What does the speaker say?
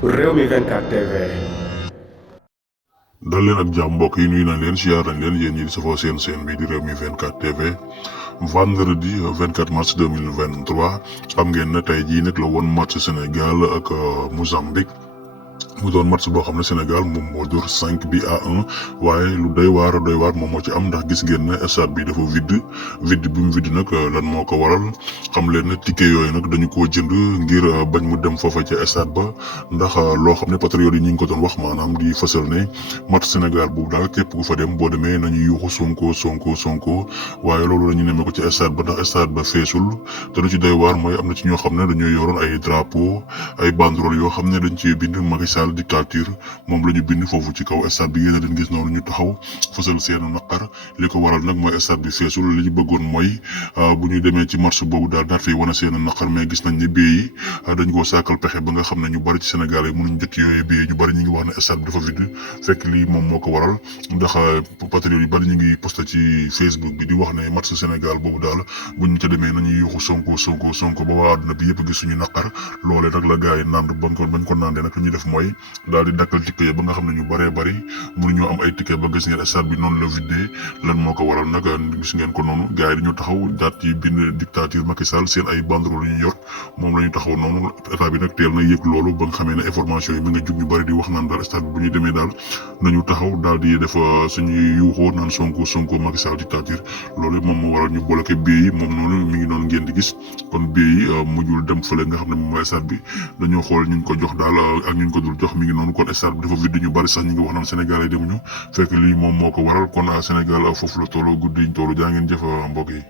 Rewmi 24 TV. dal leen ak jàmm mbokk yi nuyu nañ leen siyaar nañ leen yéen ñi di safoo seen bi di Rewmi 24 TV vendredi 24 mars 2023 xam ngeen ne tey jii nag la woon match Sénégal ak Mozambique mu doon match boo xam ne Sénégal moom moo dóor 5-1 waaye lu doy waar moom moo ci am ndax gis ngeen ne stade bi dafa vide bi mu vide nag lan moo ko waral xam leen ne ticket yooyu nag dañu koo jënd ngir bañ mu dem foofa ca stade ba ndax loo xam ne patriote yi ñu ngi ko doon wax maanaam di fësal ne match Sénégal boobu daal képp ku fa dem boo demee nañu yuuxu Sonko waaye loolu la ñu nemee ko ci stade ba ndax stade ba feesul te lu ci doy waar mooy am na ci ñoo xam ne dañoo yoroon ay drapeau ay banderole yoo xam ne dañ ci bind Macky Sall dictature moom la ñu bind foofu ci kaw stade bi yéen a leen gis noonu ñu taxaw fësal seen naqar li ko waral nag mooy stade bi feesul li ñu bëggoon mooy bu ñu demee ci match boobu daal fay wane seen naqar mais gis nañ ne billets yi dañ koo saakal pexe ba nga xam ne ñu bari ci Sénégal yi mënuñ jot yooyu billets ñu bari ñu ngi wax ne stade bi dafa vide fekk lii moom moo ko waral ndax patriote yu bari ñu ngi posté ci Facebook bi di wax ne match Sénégal boobu daal buñ ca demee nañuy yuuxu Sonko ba waa àdduna bi yëpp gis suñu naqar loolee nag la gars yi naan bañ ko naandee nag li ñuy def mooy daal di dakkal ticket yi ba nga xam ne ñu bëree bëri mënuñoo am ay ticket ba gis ngeen stade bi noonu la vidé lan moo ko waral nag gis ngeen ko noonu gars yi dañu taxaw daat ci bind dictature Macky Sall seen ay banderole yu ñu yor moom la ñu taxaw noonu état bi nag teel na yëg loolu ba nga xamee ne information yi mi nga jug ñu bëri di wax naan daal stade bi bu ñu demee daal nañu taxaw daal di def suñuy yuuxoo naan Sonko Macky Sall dictature loolu moom moo waral ñu bloqué billet yi moom noonu mi ngi noonu ngeen di gis kon billet yi mujjul dem fële nga xam ne moom mooy stade bi dañoo xool ñu ko jox daal ak ñu ko dul jox mi ngi noonu kon stade bi dafa vide ñu bari sax ñi ngi wax naan Sénégal yi demuñu fekk lii moom moo ko waral kon Sénégal foofu la toll guddi ñu toll jaa ngeen jëf mbokk yi